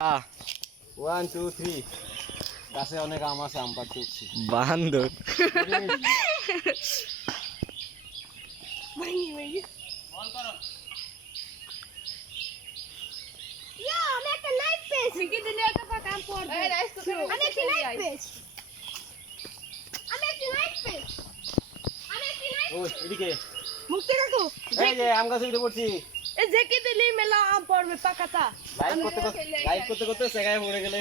One two three গাছে অনেক আম আছে আম পাড়তে উঠছি। বান্দর এদিকে। মুক্তি কাকু এই যে আম গাছে উঠে পড়ছি। এ জেকে দিলি মেলা আম পড়বে পাকাতা লাইভ করতে করতে লাইভ করতে করতে সেগায় পড়ে গেলে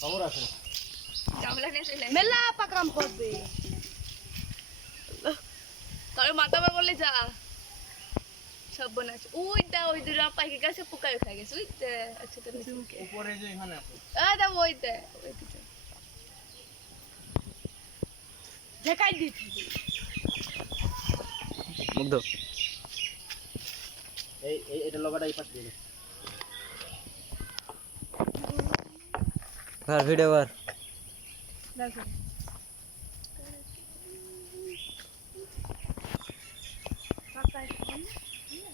খবর আছে। মেলা পাকা আম পড়বে মাথা বলে যা। সব বোনাস ওইটা ওই দুটো পাখি গাছে পোকায় খাই গেছে। ওইটা আচ্ছা তো উপরে যে এখানে আছে। আদা ওইটা ঝেকাই দিছি মুগ্ধ। এই এই এটা লগাটা এই পাশে দিলে ধর ভিডিও কর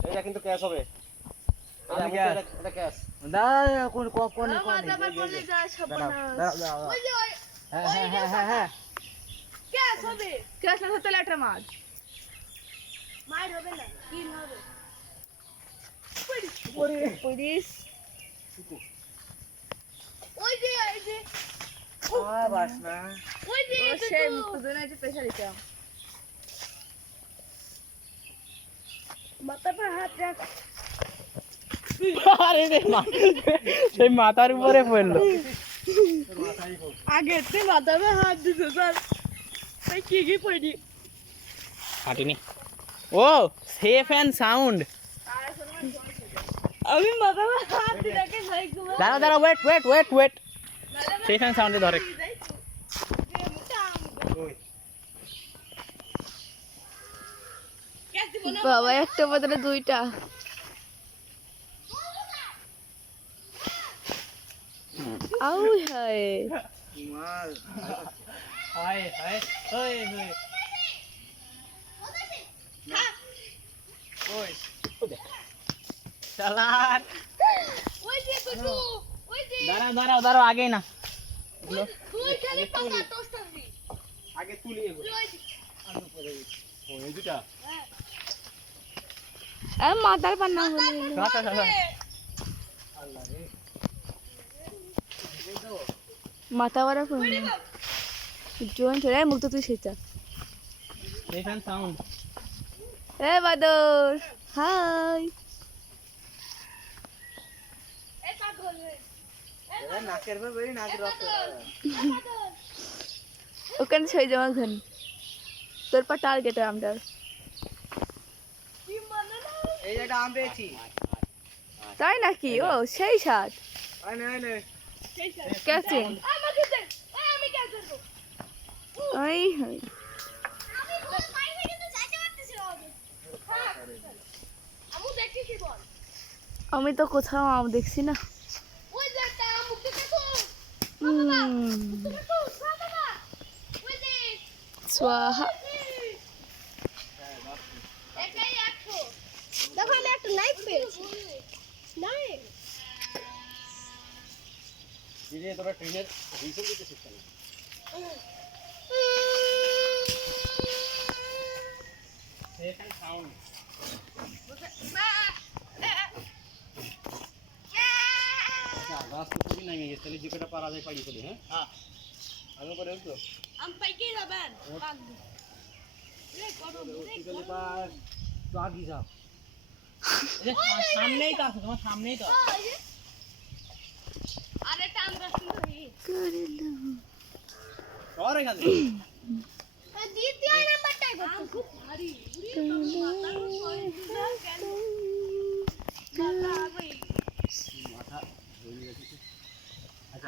এটা কিন্তু ক্যাশ হবে। এটা আমি এটা- ক্যাশ দাদা কোন কোন কোন হ্যাঁ হ্যাঁ হ্যাঁ হ্যাঁ হ্যাঁ। হবে। না লেটার মার হবে না কি হবে। পুলিশ ওই যে ওই যে বাস না ওই যে ও সে মুক্ত দুনে যে প্রেসার দিতাম মাথা পর হাত রাখ আরে রে মা সেই মাথার উপরে পড়ল আগে তে মাথা পর হাত দিতে স্যার তাই কি কি পড়ি ফাটিনি ও সেফ অ্যান্ড সাউন্ড আমি মাথা পর হাত ঘুমা দাঁড়া দাঁড়া wait wait wait wait and সাউন্ডে ধরে। বাবা একটা বদলে দুইটা। আউ হায়। হায় হায় ওই ওই ওই। চালান ওই যে কুটু ওই যে। দাঁড়াও দাঁড়াও দাঁড়াও আগেই না। দুই খালি পাকা টোস্টার দি আগে তুলি যে। ও এই দুটা? পান্না বলে। মাথা বড় পড়বে জোন চলে মুক্ত তুই সেটা সেফ সাউন্ড এ বাদর। হাই এটা ধরে নাকের বেরি নাক রক্ত ওখানে ছয় জমা ঘন। তোর পা টার্গেট আমটার। এই আম পেয়েছি তাই নাকি? ও, সেই সাত। আনে আনে সেই সাথে কেছে আমাকে দে ওই আমি কে করব ওই। হাই আমি খুব বাইরে কিন্তু যাইতে পারতেছি না ওদের। আমু দেখি বল আমি তো কোথাও আম দেখছি না ওই যে একটা মুক্তি কাকু একশো দেখো আমি একটা পেয়েছি। এই তোরা ট্রেনের হুইসেল দিতে শিখছ না সেফ অ্যান্ড সাউন্ড আচ্ছা গাছ তো খুবই নামে গেছে তাহলে যে কটা পারা যায় পাড়ি ফেলি হ্যাঁ হ্যাঁ আমি করে উঠল আম পাইকে যাবেন তাহলে পার তো আগে যাও সামনেই তো আছে তোমার সামনেই তো আছে। আরে একটা আম গাছ কিন্তু আচ্ছা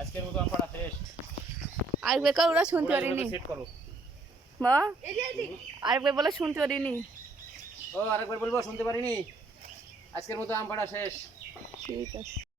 আজকের মতো আম পাড়া শেষ। ওরা শুনতে পারিনি। মা আরেকবার বলে শুনতে পারিনি। ও আরেকবার বলব শুনতে পারিনি? আজকের মতো আম পাড়া শেষ। ঠিক আছে।